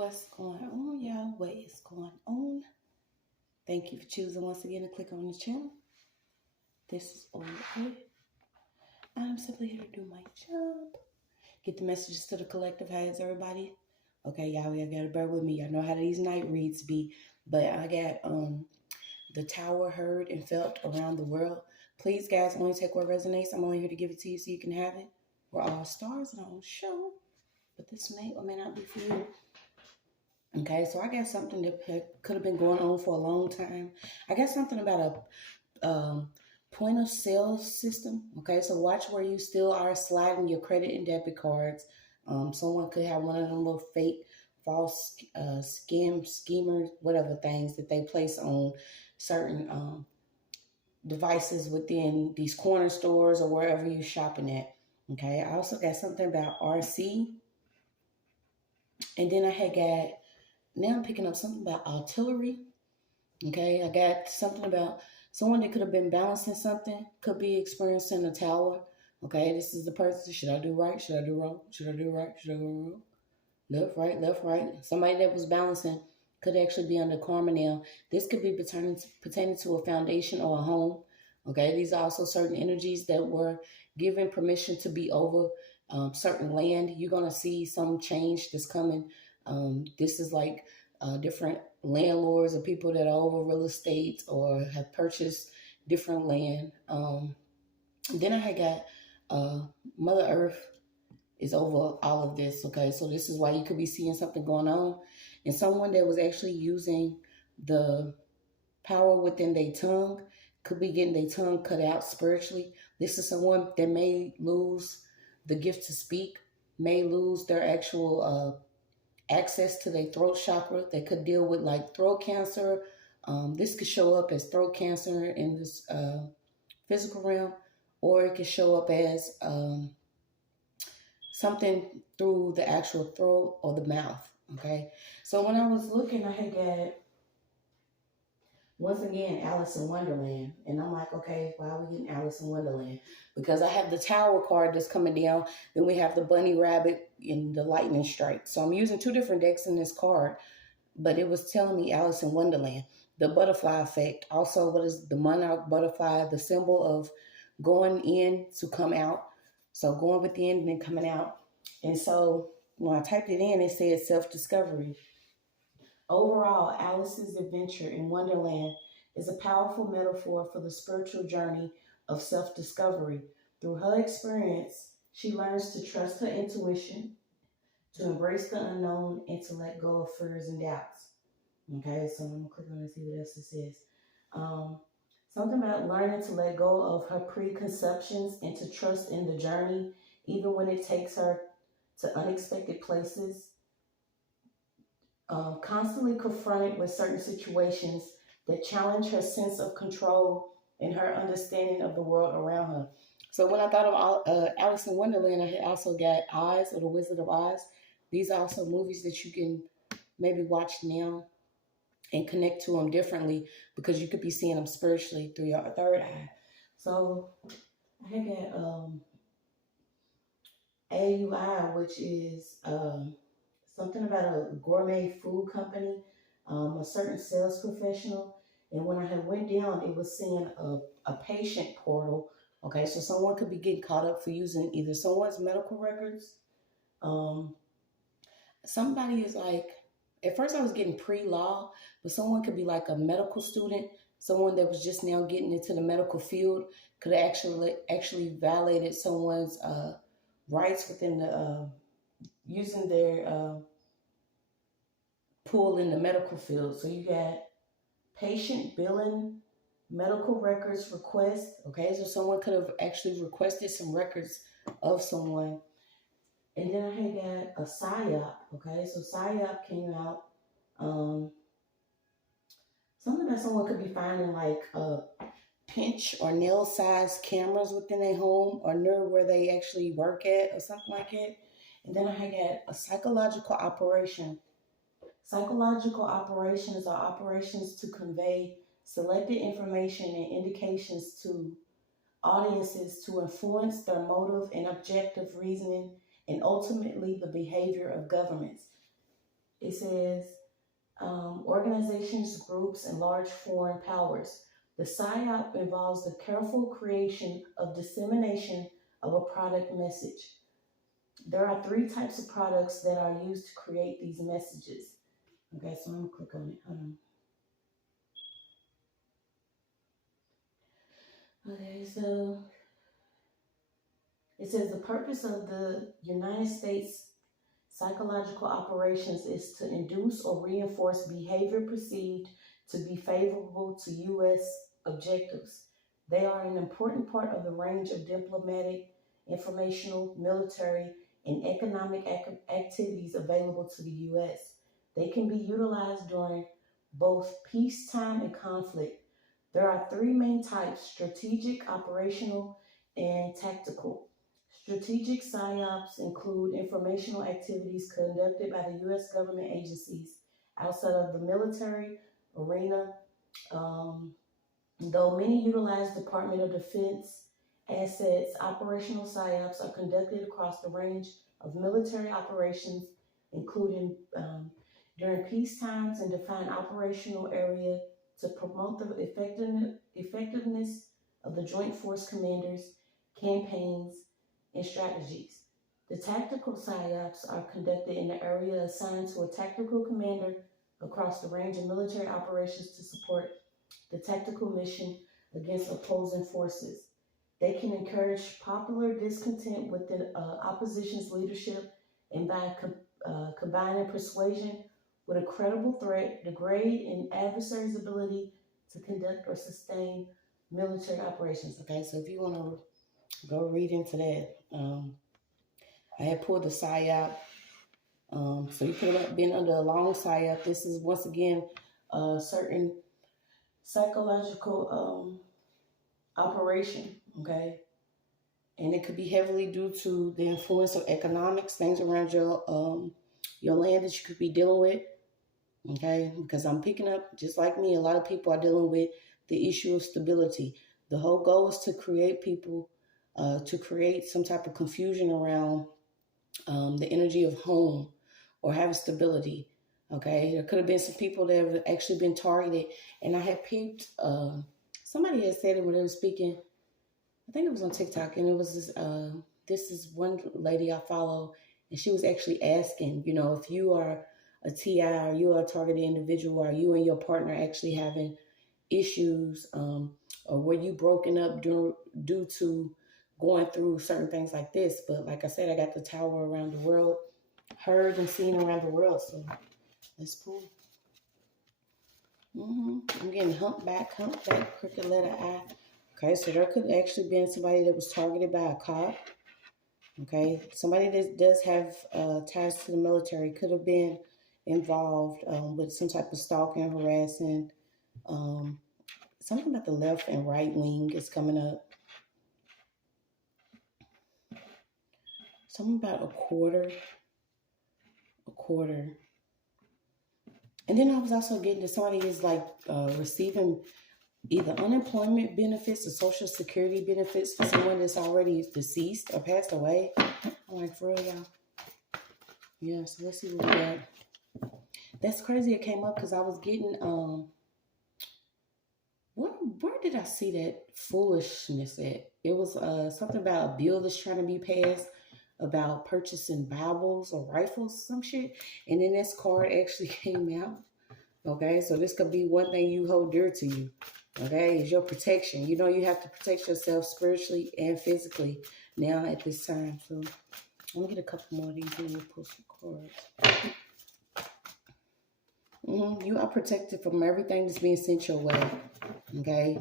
What's going on, y'all? What is going on? Thank you for choosing once again to click on the channel. This is Oya. I'm simply here to do my job. Get the messages to the collective. How is everybody? Okay, y'all gotta bear with me. Y'all know how these night reads be. But I got the tower heard and felt around the world. Please, guys, only take what resonates. I'm only here to give it to you so you can have it. We're all stars in our own show. But this may or may not be for you. Okay, so I got something that could have been going on for a long time. I got something about a point of sale system. Okay, so watch where you still are sliding your credit and debit cards. Someone could have one of them little fake, false schemers, whatever things that they place on certain devices within these corner stores or wherever you're shopping at. Okay, I also got something about RC, and then I had got. Now I'm picking up something about artillery. Okay, I got something about someone that could have been balancing something, could be experiencing a tower. Okay, this is the person. Should I do right? Should I do wrong? Should I do right? Should I go wrong? Left, right, left, right. Somebody that was balancing could actually be under karma now. This could be pertaining to a foundation or a home. Okay, these are also certain energies that were given permission to be over certain land. You're going to see some change that's coming. This is like different landlords or people that are over real estate or have purchased different land. Then I had got Mother Earth is over all of this. Okay, so this is why you could be seeing something going on, and someone that was actually using the power within their tongue could be getting their tongue cut out spiritually. This is someone that may lose the gift to speak, may lose their actual access to their throat chakra. They could deal with like throat cancer. This could show up as throat cancer in this physical realm, or it could show up as something through the actual throat or the mouth. Okay, so when I was looking, I had got once again Alice in Wonderland, and I'm like, okay, why are we getting Alice in Wonderland? Because I have the Tower card that's coming down, then we have the Bunny Rabbit and the Lightning Strike. So I'm using two different decks in this card, but it was telling me Alice in Wonderland, the butterfly effect. Also, what is the monarch butterfly? The symbol of going in to come out. So going within and then coming out. And so when I typed it in, it said self-discovery. Overall, Alice's adventure in Wonderland is a powerful metaphor for the spiritual journey of self-discovery. Through her experience, she learns to trust her intuition, to embrace the unknown, and to let go of fears and doubts. Okay, so I'm going to click on and see what else it says. Something about learning to let go of her preconceptions and to trust in the journey, even when it takes her to unexpected places. Constantly confronted with certain situations that challenge her sense of control and her understanding of the world around her. So when I thought of Alice in Wonderland, I had also got Oz or The Wizard of Oz. These are also movies that you can maybe watch now and connect to them differently, because you could be seeing them spiritually through your third eye. So I had got AUI, which is something about a gourmet food company, a certain sales professional. And when I had went down, it was saying a patient portal. Okay, so someone could be getting caught up for using either someone's medical records. Somebody is like, at first I was getting pre-law, but someone could be like a medical student, someone that was just now getting into the medical field, could actually violated someone's rights within the using their pool in the medical field. So you got patient billing, medical records request. Okay, so someone could have actually requested some records of someone. And then I had got a PSYOP. Okay, so PSYOP came out. Something that someone could be finding like pinch or nail size cameras within their home or near where they actually work at or something like that. And then I had got a psychological operation. Psychological operations are operations to convey selected information and indications to audiences to influence their motive and objective reasoning and ultimately the behavior of governments. It it says organizations, groups, and large foreign powers. The PSYOP involves the careful creation of dissemination of a product message. There are three types of products that are used to create these messages. Okay, so I'm gonna click on it. Hold on. Okay, so it says the purpose of the United States psychological operations is to induce or reinforce behavior perceived to be favorable to U.S. objectives. They are an important part of the range of diplomatic, informational, military, and economic activities available to the U.S. They can be utilized during both peacetime and conflict. There are three main types: strategic, operational, and tactical. Strategic PSYOPs include informational activities conducted by the U.S. government agencies outside of the military arena, though many utilize Department of Defense assets. Operational PSYOPs are conducted across the range of military operations, including during peace times, and define operational area to promote the effectiveness of the Joint Force Commanders' campaigns and strategies. The tactical PSYOPs are conducted in the area assigned to a tactical commander across the range of military operations to support the tactical mission against opposing forces. They can encourage popular discontent within opposition's leadership, and by combining persuasion with a credible threat, degrade an adversary's ability to conduct or sustain military operations. Okay, so if you want to go read into that, I had pulled the PSYOP. So you could have been under a long PSYOP. This is once again a certain psychological operation, okay? And it could be heavily due to the influence of economics, things around your land that you could be dealing with, okay? Because I'm picking up, just like me, a lot of people are dealing with the issue of stability. The whole goal is to create people, to create some type of confusion around the energy of home or having stability. Okay, there could have been some people that have actually been targeted, and I had peeped. Somebody had said it when they were speaking. I think it was on TikTok, and it was this is one lady I follow, and she was actually asking, you know, if you are a TI or you are a targeted individual, or you and your partner actually having issues, or were you broken up due to going through certain things like this. But like I said, I got the tower around the world, heard and seen around the world, so let's pull. I'm getting humpback, crooked letter I. Okay, so there could actually been somebody that was targeted by a cop. Okay, somebody that does have ties to the military could have been involved with some type of stalking, harassing. Something about the left and right wing is coming up. Something about a quarter. And then I was also getting that somebody is like receiving either unemployment benefits or social security benefits for someone that's already deceased or passed away. I'm like, for real, y'all? Yeah, so let's see what we got. That's crazy it came up because I was getting, where did I see that foolishness at? It was something about a bill that's trying to be passed about purchasing Bibles or rifles, some shit. And then this card actually came out. Okay, so this could be one thing you hold dear to you. Okay, is your protection. You know, you have to protect yourself spiritually and physically now at this time. So let me get a couple more of these and we'll pull some cards. You are protected from everything that's being sent your way. Okay,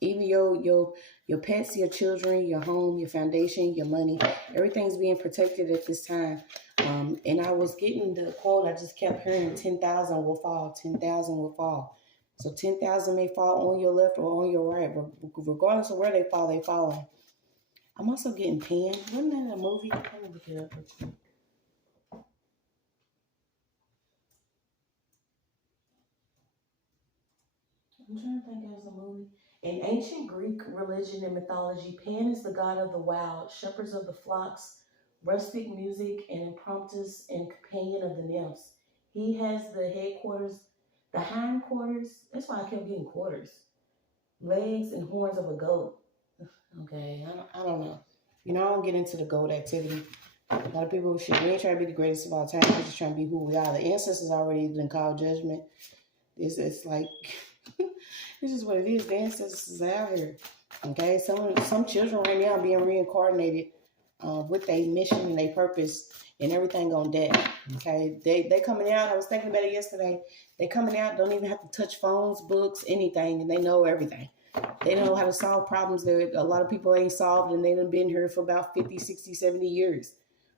even your pets, your children, your home, your foundation, your money, everything's being protected at this time. And I was getting the quote, I just kept hearing 10,000 will fall, 10,000 will fall. So 10,000 may fall on your left or on your right, regardless of where they fall, they falling. I'm also getting pinned. Wasn't that a movie? Let me look it up real quick. I'm trying to think it was a movie. In ancient Greek religion and mythology, Pan is the god of the wild, shepherds of the flocks, rustic music, and impromptus, and companion of the nymphs. He has the headquarters, the hindquarters. That's why I kept getting quarters. Legs and horns of a goat. Okay, I don't know. You know, I don't get into the goat activity. A lot of people should. We ain't trying to be the greatest of all time. We're just trying to be who we are. The ancestors already been called judgment. It's like this is what it is. The ancestors are out here. Okay, some children right now are being reincarnated with their mission and their purpose and everything on deck. Okay, they coming out. I was thinking about it yesterday. They coming out. Don't even have to touch phones, books, anything, and they know everything. They know how to solve problems that a lot of people ain't solved, and they've been here for about 50, 60, 70 years.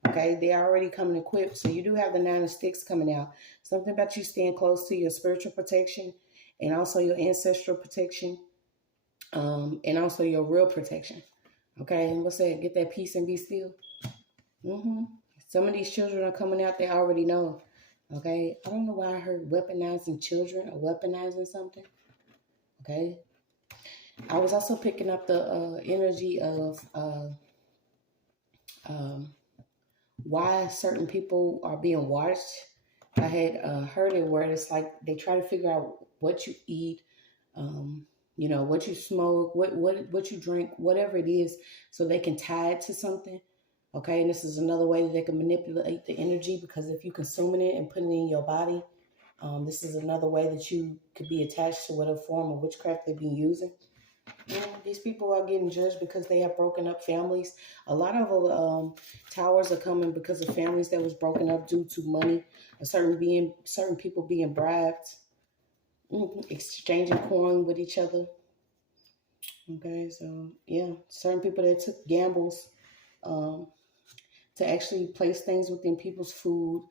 Okay, they are already coming equipped. So you do have the 9 of Sticks coming out. Something about you staying close to your spiritual protection and also your ancestral protection, and also your real protection. Okay, and what's that? Get that peace and be still. Some of these children are coming out, they already know. Okay, I don't know why I heard weaponizing children or weaponizing something. Okay, I was also picking up the energy of why certain people are being watched. I had heard it where it's like they try to figure out what you eat, what you smoke, what you drink, whatever it is, so they can tie it to something. Okay, and this is another way that they can manipulate the energy, because if you're consuming it and putting it in your body, this is another way that you could be attached to whatever form of witchcraft they've been using. These people are getting judged because they have broken up families. A lot of towers are coming because of families that was broken up due to money, certain people being bribed, exchanging coin with each other. Okay, so yeah, certain people that took gambles to actually place things within people's food,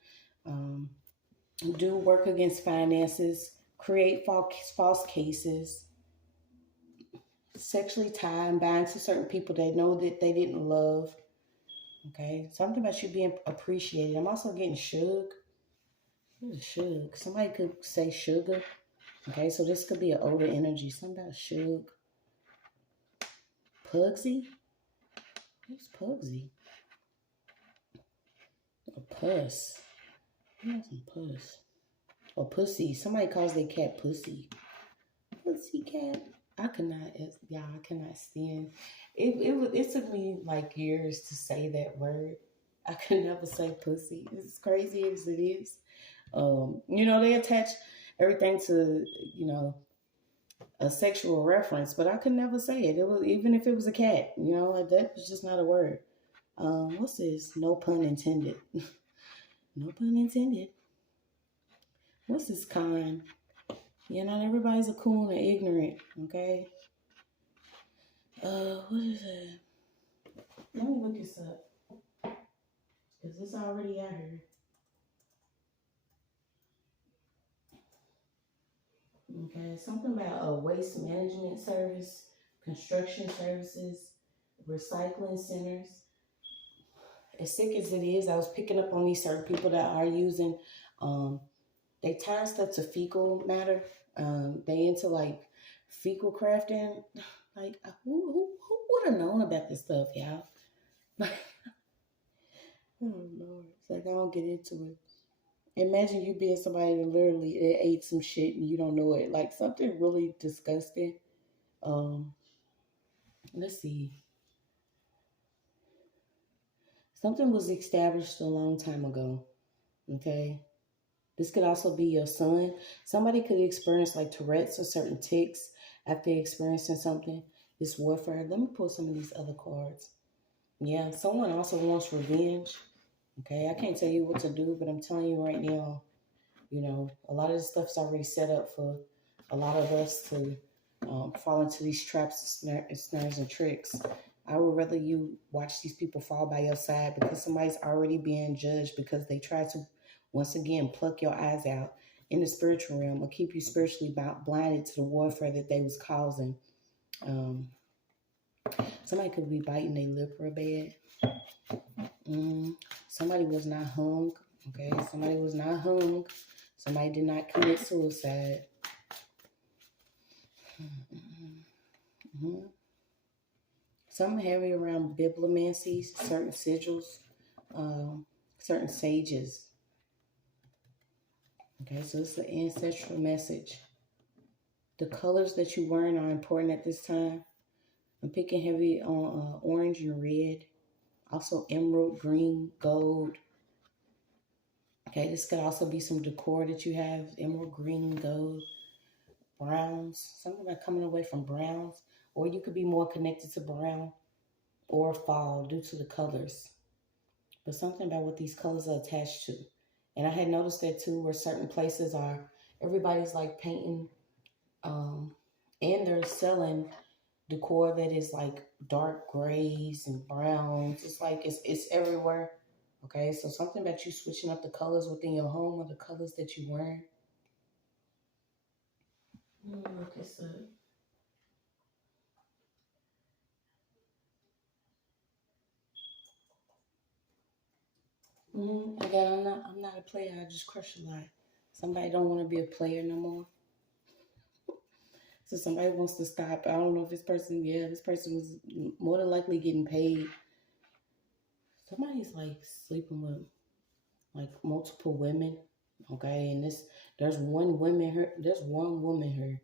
do work against finances, create false cases, sexually tie and bind to certain people they know that they didn't love. Okay, something about you being appreciated. I'm also getting shug. What is shug? Somebody could say sugar. Okay, so this could be an older energy. Something about shug. Pugsy? Who's Pugsy? A puss. Where's some puss? Or pussy. Somebody calls their cat pussy. Pussy cat. I cannot stand. It took me like years to say that word. I could never say pussy. As crazy as it is. They attach everything to, a sexual reference, but I could never say it. It was, even if it was a cat, that was just not a word. What's this? No pun intended. No pun intended. What's this kind? Yeah, not everybody's a coon or ignorant, okay? What is that? Let me look this up. Because it's already out here. Okay, something about a waste management service, construction services, recycling centers. As sick as it is, I was picking up on these certain people that are using, they tie stuff to fecal matter. They into like fecal crafting. Like, who would have known about this stuff, y'all? Like, oh Lord, it's like I don't get into it. Imagine you being somebody that literally ate some shit and you don't know it. Like something really disgusting. Let's see. Something was established a long time ago. Okay. This could also be your son. Somebody could experience like Tourette's or certain tics after experiencing something. It's warfare. Let me pull some of these other cards. Yeah, someone also wants revenge. Okay, I can't tell you what to do, but I'm telling you right now, a lot of this stuff's already set up for a lot of us to fall into these traps, snares, and tricks. I would rather you watch these people fall by your side because somebody's already being judged because they try to, once again, pluck your eyes out in the spiritual realm or keep you spiritually blinded to the warfare that they was causing. Somebody could be biting their lip real bad. Somebody was not hung. Okay, somebody was not hung. Somebody did not commit suicide. Some heavy around bibliomancy, certain sigils, certain sages. Okay, so it's an ancestral message. The colors that you're wearing are important at this time. I'm picking heavy on orange and red. Also emerald, green, gold. Okay, this could also be some decor that you have. Emerald, green, gold, browns. Something about coming away from browns. Or you could be more connected to brown or fall due to the colors. But something about what these colors are attached to. And I had noticed that too, where certain places are, everybody's like painting, and they're selling decor that is like dark grays and browns. It's like it's everywhere. Okay, so something about you switching up the colors within your home or the colors that you're wearing. Look, it's a I got. I'm not a player. I just crush a lot. Somebody don't want to be a player no more. So somebody wants to stop. I don't know if this person. Yeah, this person was more than likely getting paid. Somebody's like sleeping with like multiple women. Okay, and there's one woman here. There's one woman here.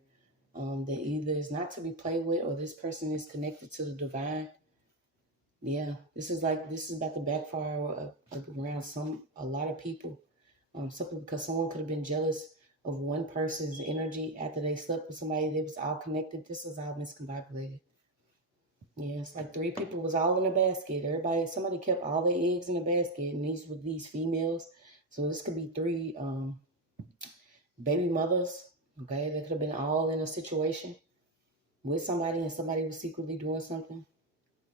That either is not to be played with or this person is connected to the divine. Yeah, this is about to backfire around a lot of people. Simply because someone could have been jealous of one person's energy after they slept with somebody that was all connected. This is all miscombobulated. Yeah, it's like three people was all in a basket. Somebody kept all their eggs in a basket, and these were these females. So this could be three baby mothers. Okay, they could have been all in a situation with somebody, and somebody was secretly doing something.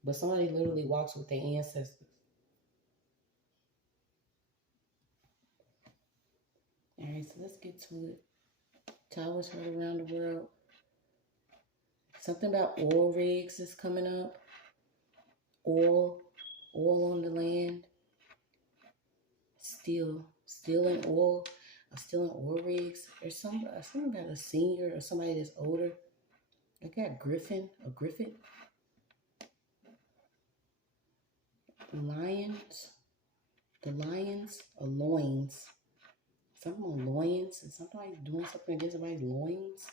But somebody literally walks with their ancestors. All right, so let's get to it. Towers heard around the world. Something about oil rigs is coming up. Oil, oil on the land. Steel and oil. Steel and oil rigs. There's something about a senior or somebody that's older. I got a griffin. Lions. The lions or loins. Something on loins. Is somebody doing something against somebody's loins?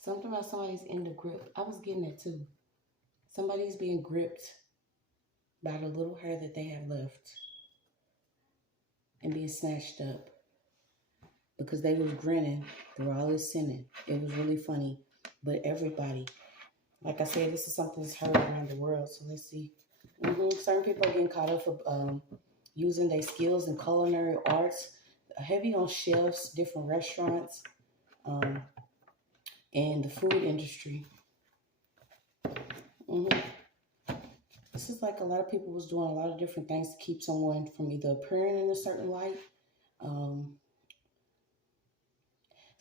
Something about somebody's in the grip. I was getting that too. Somebody's being gripped by the little hair that they have left and being snatched up because they was grinning through all this sinning. It was really funny. But everybody, like I said, this is something that's heard around the world. So let's see. Certain people are getting caught up for using their skills in culinary arts, heavy on chefs, different restaurants, and the food industry. This is like a lot of people was doing a lot of different things to keep someone from either appearing in a certain light.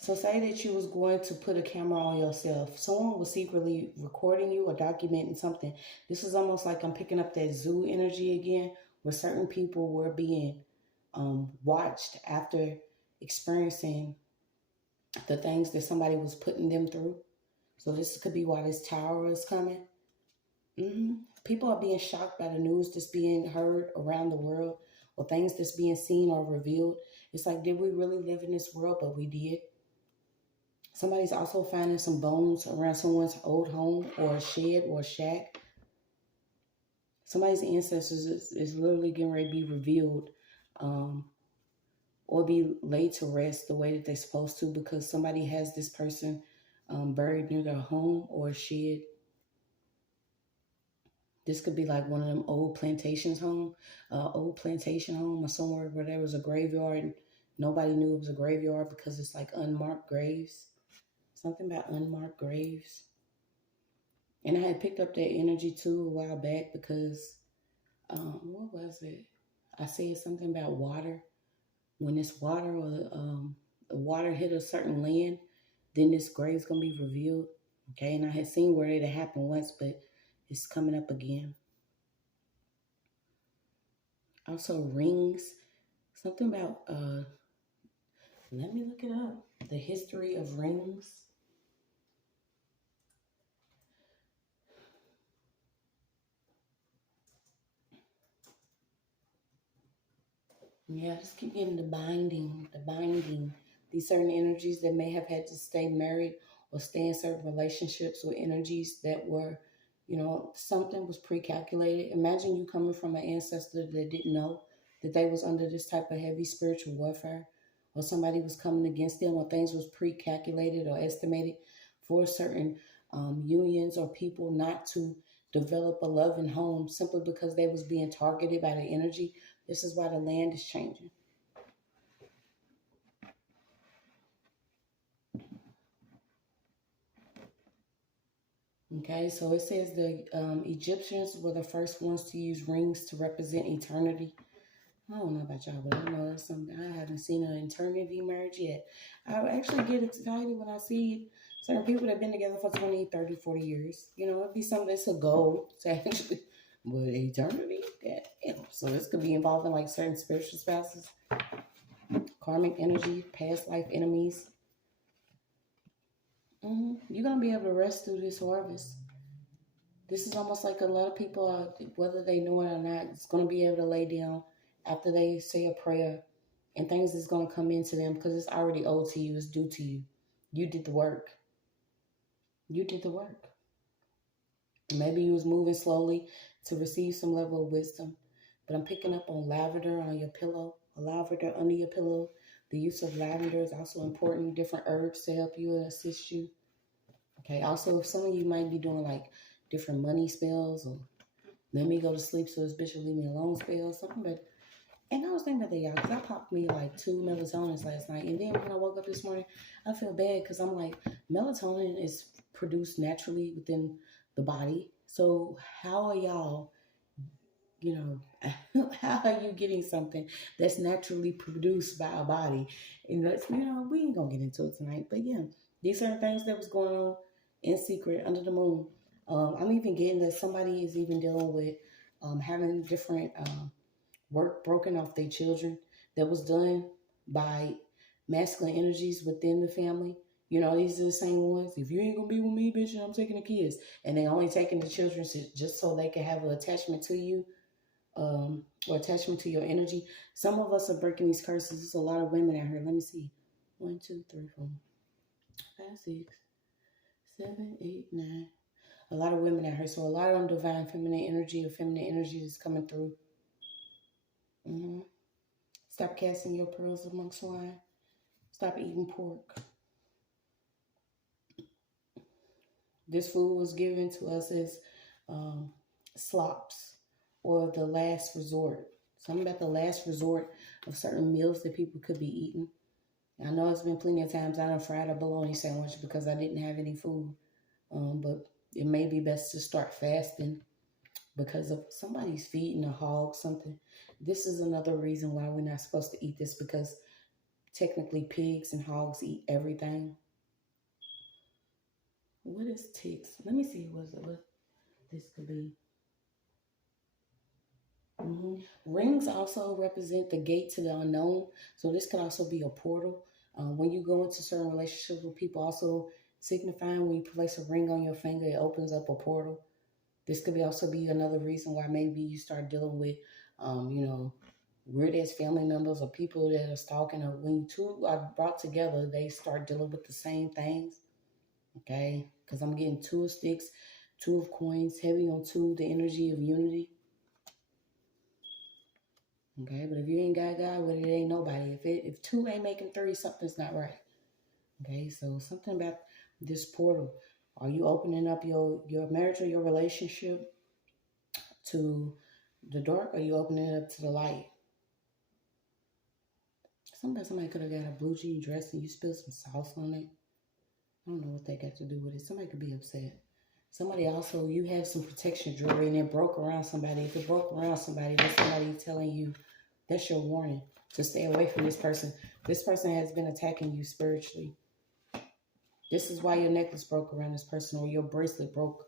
So say that you was going to put a camera on yourself. Someone was secretly recording you or documenting something. This is almost like I'm picking up that zoo energy again, where certain people were being watched after experiencing the things that somebody was putting them through. So this could be why this tower is coming. People are being shocked by the news that's being heard around the world or things that's being seen or revealed. It's like, did we really live in this world? But we did. Somebody's also finding some bones around someone's old home or a shed or a shack. Somebody's ancestors is literally getting ready to be revealed or be laid to rest the way that they're supposed to because somebody has this person buried near their home or a shed. This could be like one of them old plantation home or somewhere where there was a graveyard and nobody knew it was a graveyard because it's like unmarked graves. Something about unmarked graves. And I had picked up that energy too a while back because, what was it? I said something about water. When this water or the water hit a certain land, then this grave's going to be revealed. Okay, and I had seen where it had happened once, but it's coming up again. Also rings. Something about, let me look it up. The history of rings. Yeah, I just keep getting the binding, the binding. These certain energies that may have had to stay married or stay in certain relationships with energies that were, something was pre-calculated. Imagine you coming from an ancestor that didn't know that they was under this type of heavy spiritual warfare, or somebody was coming against them, or things was pre-calculated or estimated for certain unions or people not to develop a loving home simply because they was being targeted by the energy. This is why the land is changing. Okay, so it says the Egyptians were the first ones to use rings to represent eternity. I don't know about y'all, but I know that's something. I haven't seen an eternity marriage yet. I actually get excited when I see certain people that have been together for 20, 30, 40 years. It'd be something that's a goal to actually, but eternity? Yeah. So this could be involving like certain spiritual spouses, karmic energy, past life enemies. You're going to be able to rest through this harvest. This is almost like a lot of people, are, whether they know it or not, it's going to be able to lay down after they say a prayer, and things is going to come into them because it's already owed to you. It's due to you. You did the work. You did the work. Maybe you was moving slowly to receive some level of wisdom, but I'm picking up on lavender on your pillow, a lavender under your pillow. The use of lavender is also important. Different herbs to help you and assist you. Okay. Also, if some of you might be doing like different money spells or let me go to sleep so this bitch will leave me alone spells, something. But and I was thinking about that, y'all, because I popped me like 2 melatonins last night. And then when I woke up this morning, I feel bad because I'm like, melatonin is produced naturally within the body. So how are y'all, how are you getting something that's naturally produced by a body? And that's, we ain't going to get into it tonight. But yeah, these are things that was going on in secret under the moon. I'm even getting that somebody is even dealing with having different work broken off their children that was done by masculine energies within the family. These are the same ones. If you ain't gonna be with me, bitch, I'm taking the kids. And they only taking the children just so they can have an attachment to you, or attachment to your energy. Some of us are breaking these curses. There's a lot of women out here. Let me see. 1, 2, 3, 4, 5, 6, 7, 8, 9. A lot of women out here. So a lot of divine feminine energy or feminine energy is coming through. Stop casting your pearls among swine. Stop eating pork. This food was given to us as slops or the last resort. Something about the last resort of certain meals that people could be eating. I know it's been plenty of times I done fried a bologna sandwich because I didn't have any food. But it may be best to start fasting because of somebody's feeding a hog something. This is another reason why we're not supposed to eat this, because technically pigs and hogs eat everything. What is ticks? Let me see what this could be. Rings also represent the gate to the unknown. So this could also be a portal. When you go into certain relationships with people, also signifying when you place a ring on your finger, it opens up a portal. This could also be another reason why maybe you start dealing with, weird ass family members or people that are stalking. Or when two are brought together, they start dealing with the same things. Okay, because I'm getting 2 of sticks, 2 of coins, heavy on 2, the energy of unity. Okay, but if you ain't got God, well, it ain't nobody. If 2 ain't making 3, something's not right. Okay, so something about this portal. Are you opening up your marriage or your relationship to the dark, or are you opening it up to the light? Somebody could have got a blue jean dress and you spilled some sauce on it. I don't know what they got to do with it. Somebody could be upset. Somebody also, you have some protection jewelry and it broke around somebody. If it broke around somebody, that's somebody telling you, that's your warning to stay away from this person. This person has been attacking you spiritually. This is why your necklace broke around this person, or your bracelet broke.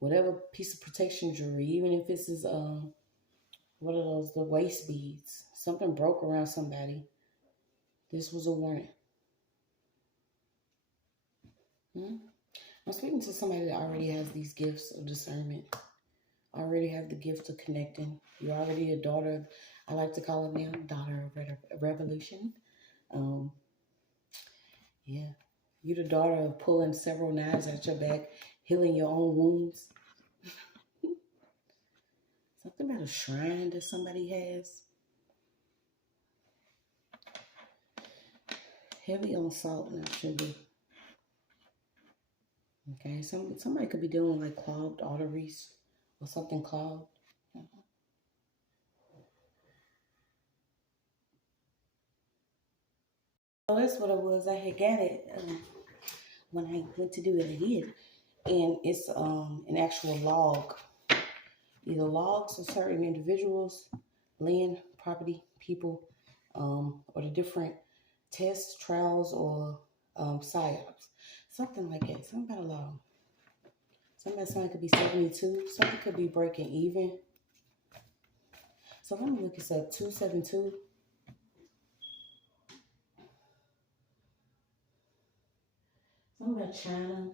Whatever piece of protection jewelry, even if this is, what are those, the waist beads. Something broke around somebody. This was a warning. I'm speaking to somebody that already has these gifts of discernment. Already have the gift of connecting. You're already a daughter. I like to call it now, daughter of revolution. Um, yeah, you the daughter of pulling several knives out your back, healing your own wounds. Something about a shrine that somebody has. Heavy on salt, not sugar. Okay, somebody could be dealing with like clogged arteries or something clogged. So that's what it was. I had got it when I went to do it. I did, and it's an actual log. Either logs of certain individuals, land, property, people, or the different tests, trials, or psyops. Something like that. Something about a log. Something could be 72. Something could be breaking even. So let me look this up. 272. Something about China.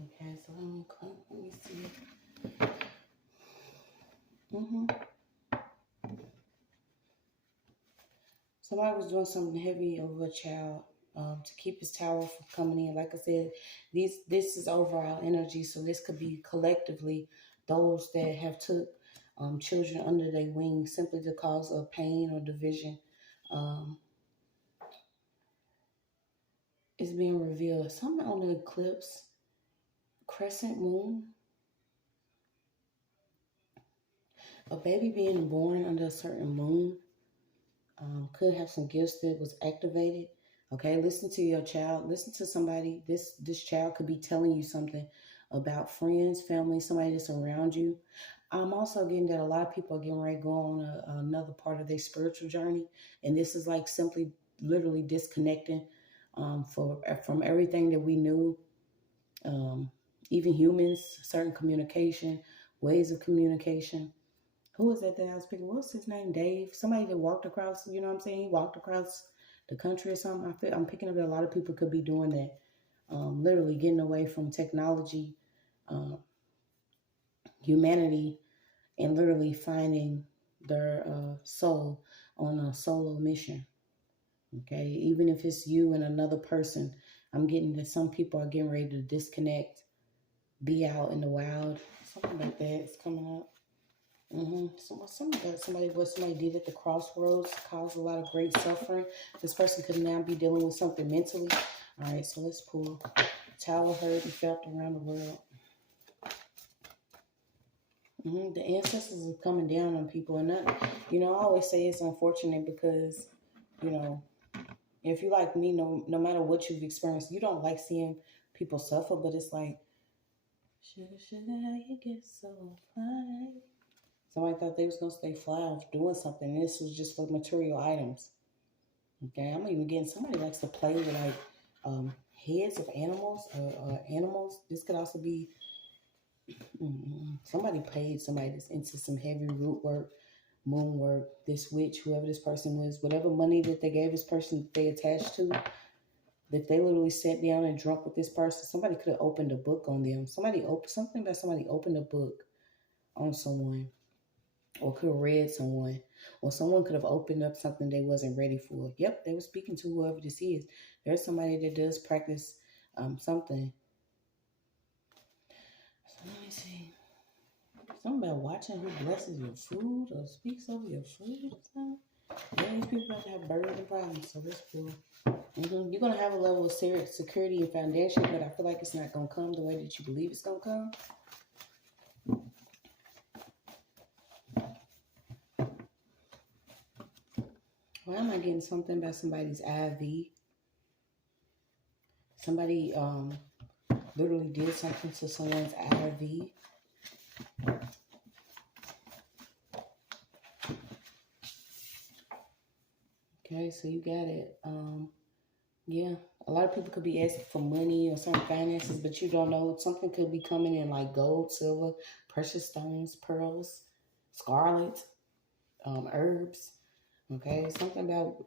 Okay, so let me see. Somebody was doing something heavy over a child to keep his tower from coming in. Like I said, this is overall energy, so this could be collectively those that have took children under their wing simply to cause of pain or division. Um, it's being revealed. Something on the eclipse, crescent moon, a baby being born under a certain moon. Could have some gifts that was activated. Okay, listen to your child. Listen to somebody. This child could be telling you something about friends, family, somebody that's around you. I'm also getting that a lot of people are getting ready to go on another part of their spiritual journey, and this is like simply, literally disconnecting from everything that we knew. Um, Even humans, certain communication, ways of communication. Who was that I was picking? What's his name? Dave. Somebody that walked across, you know what I'm saying? He walked across the country or something. I'm picking up that a lot of people could be doing that. Literally getting away from technology, um, humanity, and literally finding their soul on a solo mission. Okay. Even if it's you and another person, I'm getting that some people are getting ready to disconnect, be out in the wild. Something like that is coming up. What somebody did at the crossroads caused a lot of great suffering. This person could now be dealing with something mentally. All right, so let's pull. Tower heard and felt around the world. The ancestors are coming down on people, and that, I always say it's unfortunate because, you know, if you like me, no matter what you've experienced, you don't like seeing people suffer, but it's like, sugar, how you get so fly? Somebody thought they was gonna stay fly off doing something. And this was just for material items. Okay, I'm even getting somebody likes to play with like heads of animals or animals. This could also be somebody paid somebody that's into some heavy root work, moon work. This witch, whoever this person was, whatever money that they gave this person that they attached to, if they literally sat down and drunk with this person, somebody could have opened a book on them. Somebody opened a book on someone, or could have read someone, or someone could have opened up something they wasn't ready for. Yep, they were speaking to whoever this is. There's somebody that does practice something. So let me see. Something about watching who blesses your food or speaks over your food or something. Yeah, these people have to have burdens and problems, so that's cool. You're going to have a level of security and foundation, but I feel like it's not going to come the way that you believe it's going to come. Why am I getting something about somebody's IV? Somebody literally did something to someone's IV. Okay, so you got it. Yeah, a lot of people could be asking for money or certain finances, but you don't know. Something could be coming in like gold, silver, precious stones, pearls, scarlet, herbs. Okay, something about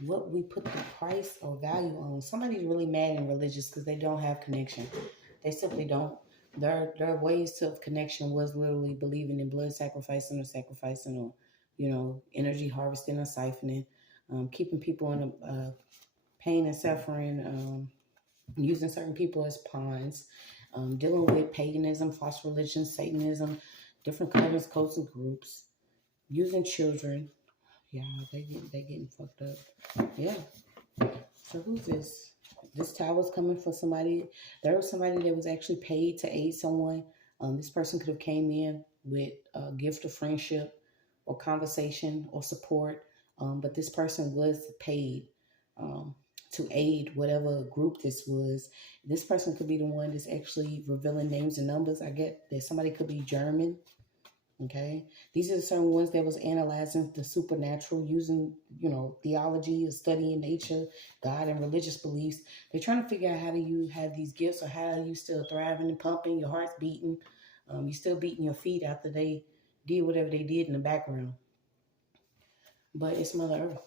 what we put the price or value on. Somebody's really mad and religious because they don't have connection. They simply don't. Their ways to connection was literally believing in blood sacrificing or energy harvesting or siphoning, keeping people in pain and suffering, using certain people as pawns, dealing with paganism, false religion, Satanism, different colors, cults, and groups, using children. Yeah, they getting fucked up. Yeah. So who's this? This tower's coming for somebody. There was somebody that was actually paid to aid someone. This person could have came in with a gift of friendship or conversation or support. But this person was paid um, to aid whatever group this was. This person could be the one that's actually revealing names and numbers. I get that somebody could be German. Okay, these are the certain ones that was analyzing the supernatural, using theology, studying nature, God, and religious beliefs. They're trying to figure out how do you have these gifts, or how are you still thriving and pumping, your heart's beating, you're still beating your feet after they did whatever they did in the background. But it's Mother Earth.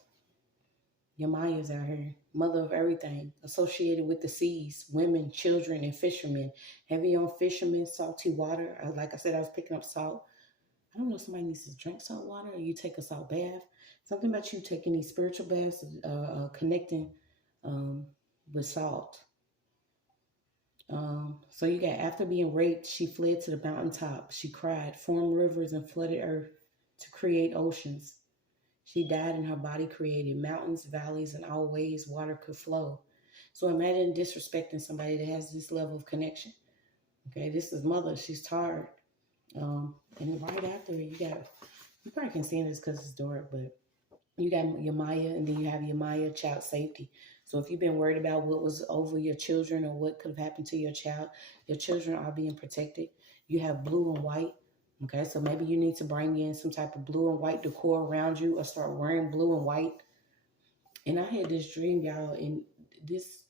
Your Maya's out here, mother of everything, associated with the seas, women, children, and fishermen. Heavy on fishermen, salty water. Like I said, I was picking up salt. I don't know if somebody needs to drink salt water or you take a salt bath. Something about you taking these spiritual baths, connecting with salt. So you got, after being raped, she fled to the mountaintop. She cried, formed rivers and flooded earth to create oceans. She died and her body created mountains, valleys, and all ways water could flow. So imagine disrespecting somebody that has this level of connection. Okay, this is mother. She's tired. And right after you probably can see this because it's dark, but you got your Maya, and then you have your Maya child safety. So if you've been worried about what was over your children or what could have happened to your child, your children are being protected. You have blue and white. Okay, so maybe you need to bring in some type of blue and white decor around you, or start wearing blue and white. And I had this dream, y'all, and this,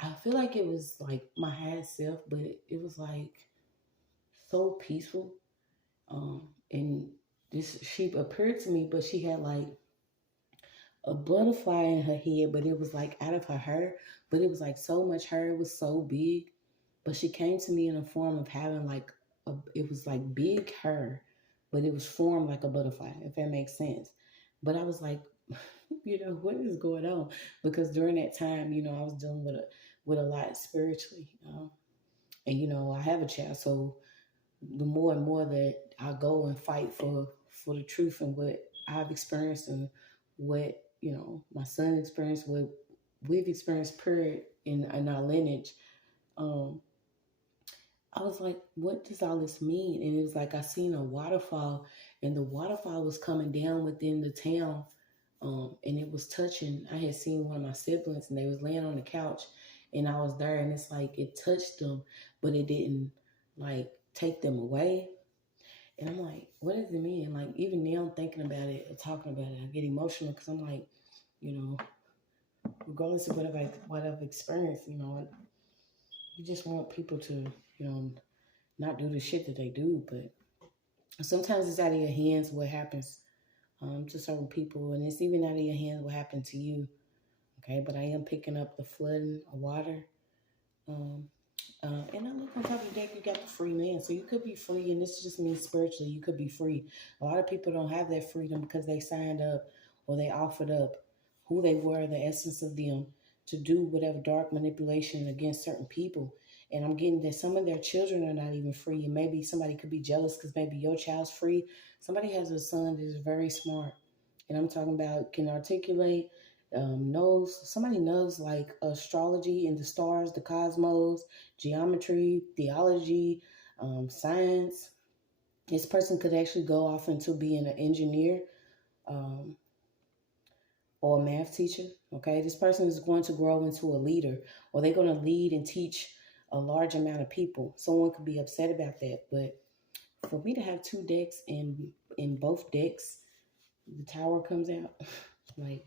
I feel like it was like my higher self, but it was like so peaceful. And this sheep appeared to me, but she had like a butterfly in her head, but it was like out of her hair, but it was like so much hair, it was so big. But she came to me in a form of having like it was like big hair, but it was formed like a butterfly, if that makes sense. But I was like, what is going on? Because during that time, I was dealing with a lot spiritually, and I have a child, so the more and more that I go and fight for the truth and what I've experienced and what my son experienced, what we've experienced, period, in our lineage. I was like, what does all this mean? And it was like I seen a waterfall, and the waterfall was coming down within the town, and it was touching. I had seen one of my siblings, and they was laying on the couch, and I was there, and it's like it touched them, but it didn't like take them away. And I'm like, what does it mean? Like, even now I'm thinking about it or talking about it, I get emotional because I'm like, regardless of what I've experienced, you just want people to, not do the shit that they do. But sometimes it's out of your hands what happens to certain people, and it's even out of your hands what happened to you. Okay, but I am picking up the flooding of water. And I look on top of the deck, you got the free man. So you could be free, and this just means spiritually, you could be free. A lot of people don't have that freedom because they signed up or they offered up who they were, the essence of them, to do whatever dark manipulation against certain people. And I'm getting that some of their children are not even free. And maybe somebody could be jealous because maybe your child's free. Somebody has a son that is very smart. And I'm talking about can articulate, somebody knows like astrology and the stars, the cosmos, geometry, theology, science. This person could actually go off into being an engineer, or a math teacher. Okay, this person is going to grow into a leader, or they're going to lead and teach a large amount of people. Someone could be upset about that, but for me to have two decks, and in both decks the tower comes out, like,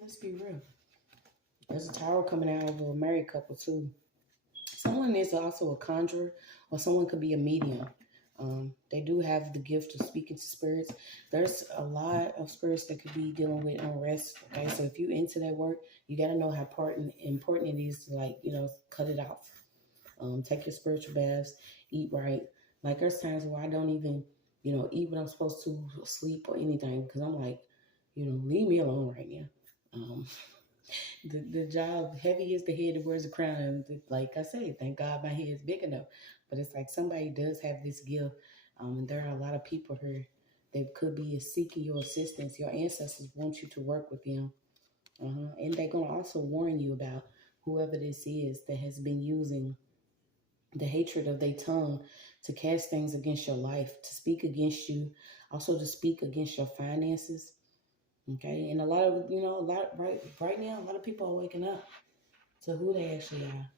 let's be real. There's a tower coming out of a married couple too. Someone is also a conjurer, or someone could be a medium. They do have the gift of speaking to spirits. There's a lot of spirits that could be dealing with unrest. Okay, so if you into that work, you got to know how important it is to, like, cut it off. Take your spiritual baths, eat right. Like, there's times where I don't even, eat what I'm supposed to, sleep or anything, because I'm like, leave me alone right now. Um, the job, heavy is the head that wears the crown. And like I say, thank God my head is big enough. But it's like somebody does have this gift. And there are a lot of people here that could be seeking your assistance. Your ancestors want you to work with them. And they're going to also warn you about whoever this is that has been using the hatred of their tongue to cast things against your life, to speak against you, also to speak against your finances. Okay, and a lot of right now, a lot of people are waking up to who they actually are.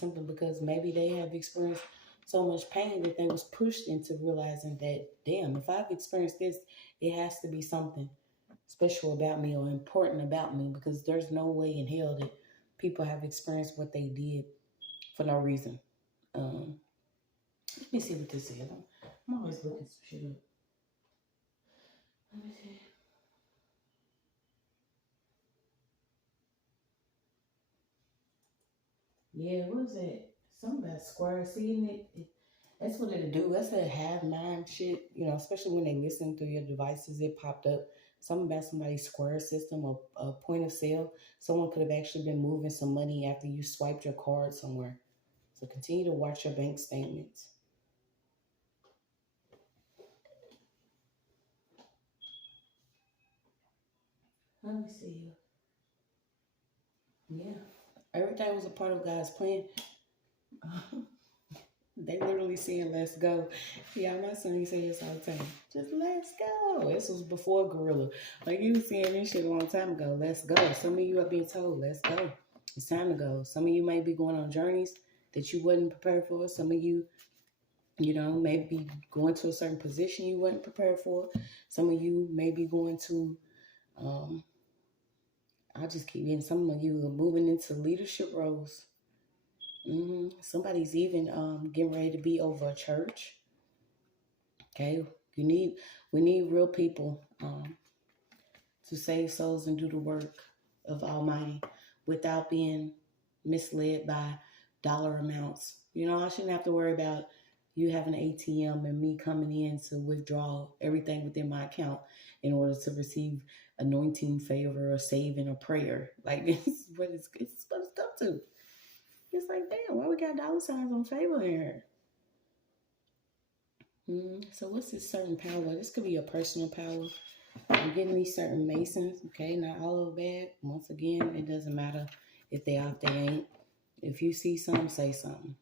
Simply because maybe they have experienced so much pain that they was pushed into realizing that, damn, if I've experienced this, it has to be something special about me or important about me, because there's no way in hell that people have experienced what they did for no reason. Let me see what this is. I'm always looking some shit up. Let me see. Yeah, what was that? Something about square seeing it. That's what it'll do. That's a have mind shit, especially when they listen through your devices. It popped up. Something about somebody's square system or a point of sale. Someone could have actually been moving some money after you swiped your card somewhere. So continue to watch your bank statements. Let me see. Yeah. Everything was a part of God's plan. They literally saying, let's go. Yeah, my son, he say this all the time. Just let's go. This was before Gorilla. Like, you was saying this shit a long time ago. Let's go. Some of you are being told, let's go. It's time to go. Some of you may be going on journeys that you wasn't prepared for. Some of you, may be going to a certain position you wasn't prepared for. Some of you may be going to, I'll just keep getting, some of you are moving into leadership roles. Somebody's even getting ready to be over a church. Okay, we need real people to save souls and do the work of Almighty without being misled by dollar amounts. I shouldn't have to worry about you having an ATM and me coming in to withdraw everything within my account in order to receive anointing, favor, or saving, or prayer. Like, it's what it's supposed to come to. It's like, damn, why we got dollar signs on favor here? So what's this certain power? This could be a personal power. I'm getting these certain masons, okay? Not all of bad. Once again, it doesn't matter if they are, if they ain't. If you see something, say something.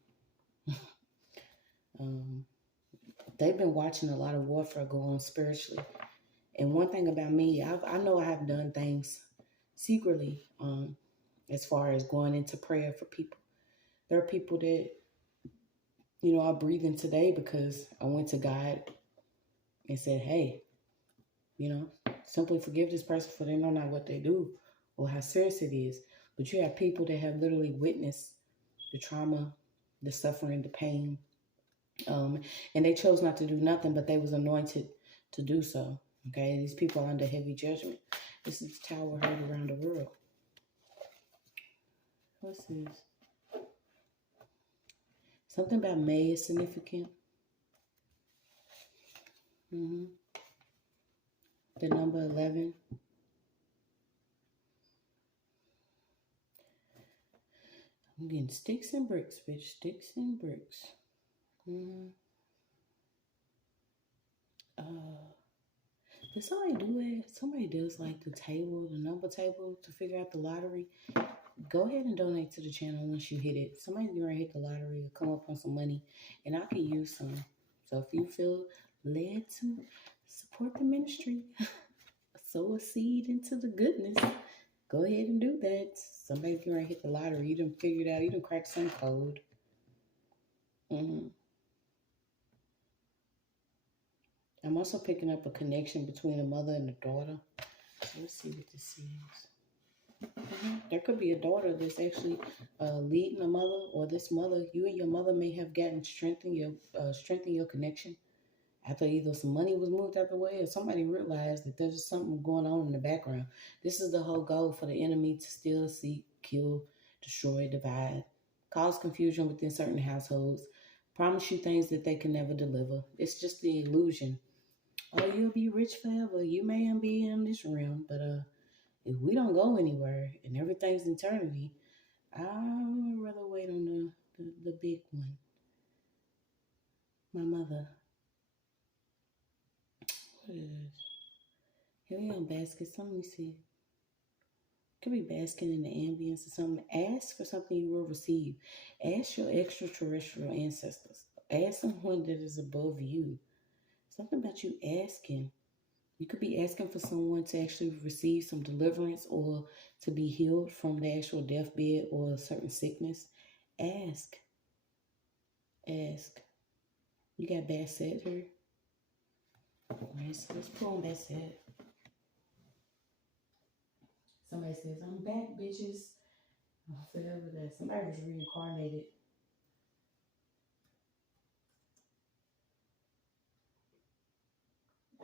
They've been watching a lot of warfare go on spiritually. And one thing about me, I know I have done things secretly as far as going into prayer for people. There are people that, are breathing today because I went to God and said, hey, simply forgive this person for they know not what they do or how serious it is. But you have people that have literally witnessed the trauma, the suffering, the pain, and they chose not to do nothing, but they was anointed to do so. Okay, these people are under heavy judgment. This is the tower heard around the world. What's this? Something about May is significant. The number 11. I'm getting sticks and bricks, bitch. Sticks and bricks. Does somebody do it? Somebody does like the table, the number table to figure out the lottery. Go ahead and donate to the channel once you hit it. Somebody's gonna hit the lottery or come up on some money, and I can use some. So if you feel led to support the ministry, sow a seed into the goodness, go ahead and do that. Somebody's gonna hit the lottery. You done figured out. You done cracked some code. I'm also picking up a connection between a mother and a daughter. Let's see what this is. There could be a daughter that's actually leading a mother, or this mother, you and your mother may have gotten strengthen your connection after either some money was moved out the way or somebody realized that there's something going on in the background. This is the whole goal for the enemy: to steal, seek, kill, destroy, divide, cause confusion within certain households, promise you things that they can never deliver. It's just the illusion. Oh, you'll be rich forever. You may be in this realm, but if we don't go anywhere and everything's eternity, I'd rather wait on the big one. My mother. What is this? Here we on baskets. Let me see. Could be basking in the ambience or something. Ask for something you will receive. Ask your extraterrestrial ancestors. Ask someone that is above you. Something about you asking. You could be asking for someone to actually receive some deliverance or to be healed from the actual deathbed or a certain sickness. Ask. Ask. You got Bassett here. Alright, so let's pull on Bassett. Somebody says, I'm back, bitches. Oh, forever that. Somebody was reincarnated.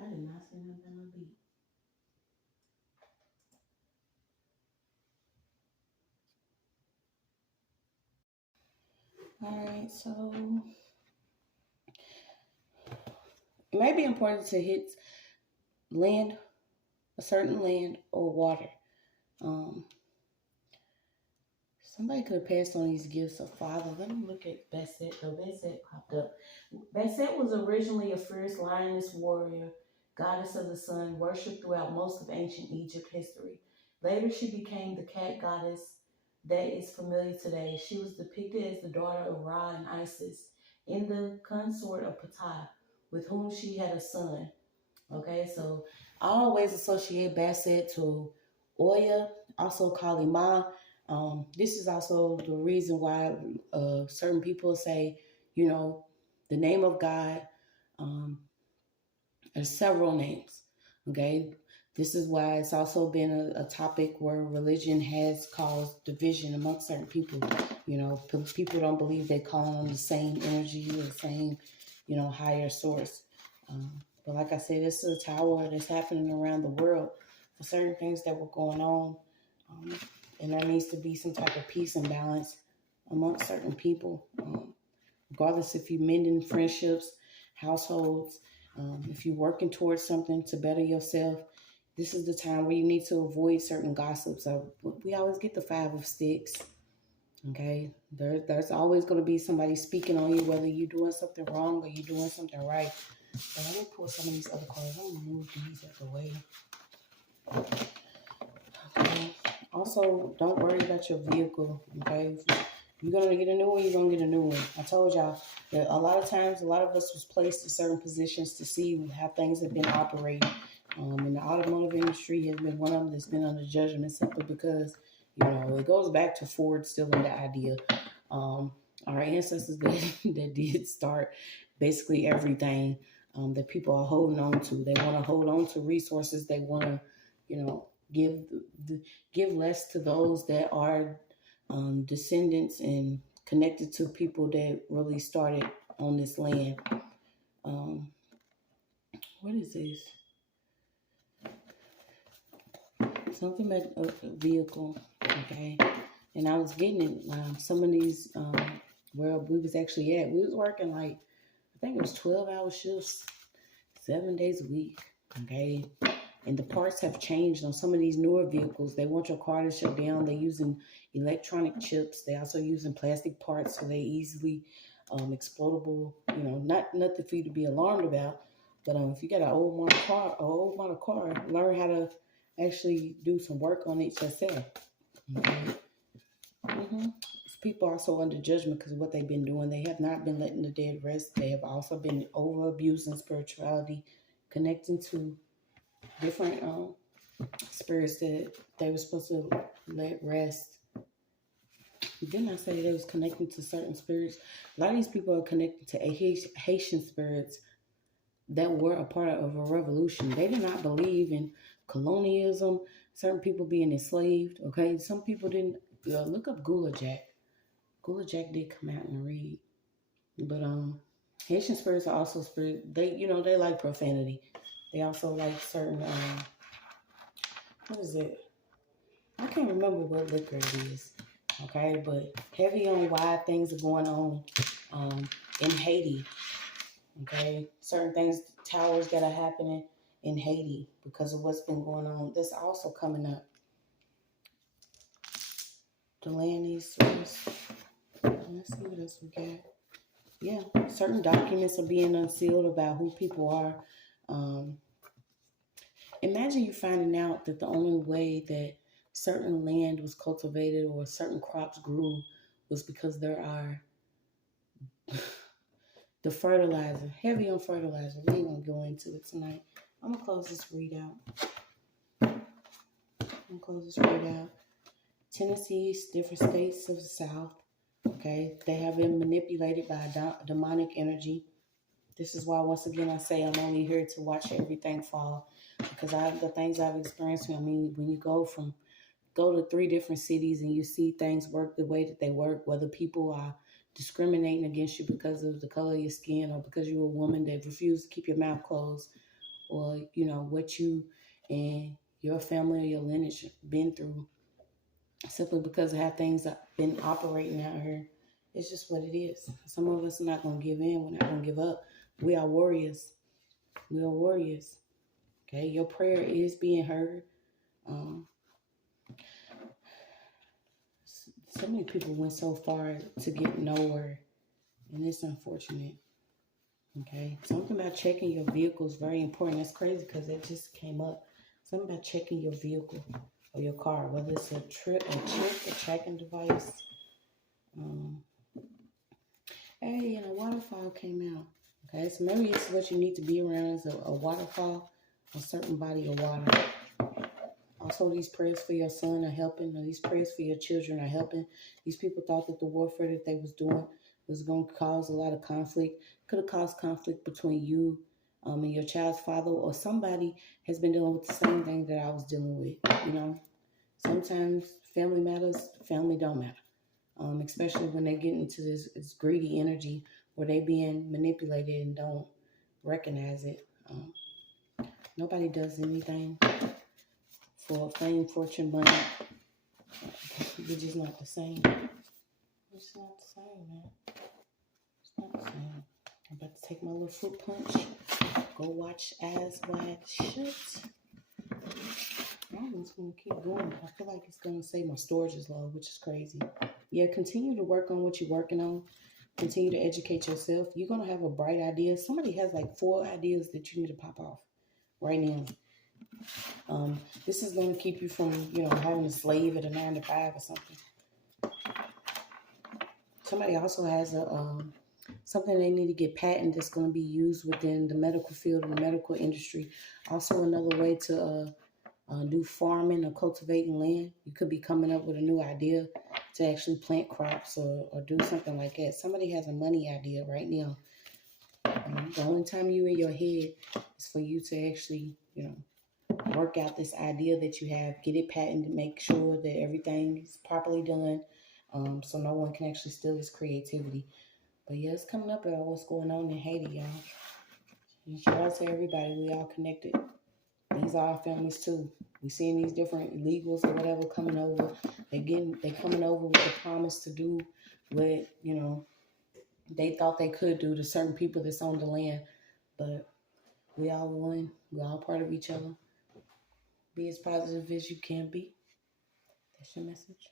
I did not say nothing on the beat. Alright, so it may be important to hit land, a certain land, or water. Somebody could have passed on these gifts of father. Let me look at Bassett, though. Bassett popped up. Bassett was originally a fierce lioness warrior, goddess of the sun, worshipped throughout most of ancient Egypt history. Later, she became the cat goddess that is familiar today. She was depicted as the daughter of Ra and Isis, and the consort of Ptah, with whom she had a son. Okay, so I always associate Bassett to Oya, also Kali Ma. This is also the reason why certain people say, you know, the name of God. There's several names. Okay, this is why it's also been a topic where religion has caused division amongst certain people. You know, people don't believe they call on the same energy or the same, higher source. But like I said, this is a tower that's happening around the world for certain things that were going on. And there needs to be some type of peace and balance amongst certain people. Regardless if you're mending friendships, households, if you're working towards something to better yourself, this is the time where you need to avoid certain gossips. We always get the 5 of sticks. Okay, there's always going to be somebody speaking on you, whether you're doing something wrong or you're doing something right. So let me pull some of these other cards. I'm going to move these out the way. Okay. Also, don't worry about your vehicle. Okay. You're going to get a new one, you're going to get a new one. I told y'all that a lot of times, a lot of us was placed in certain positions to see how things have been operating. And the automotive industry has been one of them that's been under judgment simply because, it goes back to Ford stealing the idea. Our ancestors that did start basically everything that people are holding on to. They want to hold on to resources. They want to, give less to those that are descendants and connected to people that really started on this land. What is this? Something about a vehicle, okay? And I was getting it. Some of these, where we was actually at, we was working like, I think it was 12-hour shifts, 7 days a week, okay? And the parts have changed on some of these newer vehicles. They want your car to shut down. They're using electronic chips. They're also using plastic parts, so they easily explodable. Not nothing for you to be alarmed about. But if you got an old model car, learn how to actually do some work on it yourself. Okay? People are also under judgment because of what they've been doing. They have not been letting the dead rest. They have also been over abusing spirituality, connecting to different spirits that they were supposed to let rest. Didn't I say they was connecting to certain spirits? A lot of these people are connected to Haitian spirits that were a part of a revolution. They did not believe in colonialism. certain people being enslaved. Okay, some people didn't look up Gula Jack. Gula Jack did come out and read, but Haitian spirits are also spirit. They like profanity. They also like certain what is it? I can't remember what liquor it is. Okay, but heavy on why things are going on in Haiti. Okay, certain things, towers that are happening in Haiti because of what's been going on. That's also coming up. The land needs service. Let's see what else we got. Yeah, certain documents are being unsealed about who people are. Imagine you finding out that the only way that certain land was cultivated or certain crops grew was because there are the fertilizer, heavy on fertilizer. We ain't gonna go into it tonight. I'm gonna close this readout. Tennessee, different states of the South. Okay, they have been manipulated by demonic energy. This is why, once again, I say I'm only here to watch everything fall, because the things I've experienced. I mean, when you go to 3 different cities and you see things work the way that they work, whether people are discriminating against you because of the color of your skin or because you're a woman that refuse to keep your mouth closed, or what you and your family or your lineage been through, simply because of how things have been operating out here. It's just what it is. Some of us are not going to give in. We're not going to give up. We are warriors. We are warriors. Okay, your prayer is being heard. So many people went so far to get nowhere, and it's unfortunate. Okay, something about checking your vehicle is very important. That's crazy because it just came up. Something about checking your vehicle or your car, whether it's a chip, a tracking device. Hey, and a waterfall came out. Okay, so maybe it's what you need to be around is a waterfall, a certain body of water. Also, these prayers for your son are helping, or these prayers for your children are helping. These people thought that the warfare that they was doing was going to cause a lot of conflict. Could have caused conflict between you and your child's father, or somebody has been dealing with the same thing that I was dealing with. Sometimes family matters, family don't matter. Especially when they get into this greedy energy where they being manipulated and don't recognize it. Nobody does anything for fame, fortune, money. You're just not the same. It's not the same, man. It's not the same. I'm about to take my little fruit punch. Go watch Eyes Wide Shut. I'm just going to keep going. I feel like it's going to say my storage is low, which is crazy. Yeah, continue to work on what you're working on. Continue to educate yourself. You're going to have a bright idea. Somebody has like 4 ideas that you need to pop off right now. This is going to keep you from, having a slave at a 9 to 5 or something. Somebody also has something they need to get patent that's going to be used within the medical field and the medical industry. Also, another way to do farming or cultivating land. You could be coming up with a new idea to actually plant crops or do something like that. Somebody has a money idea right now. The only time you in your head is for you to actually, work out this idea that you have, get it patented, make sure that everything is properly done, so no one can actually steal this creativity. But yeah, it's coming up about what's going on in Haiti, y'all. And shout out to everybody. We all connected. These are our families too. We seeing these different illegals or whatever coming over. They coming over with the promise to do what, they thought they could do to certain people that's on the land. But we all one. We all part of each other. Be as positive as you can be. That's your message.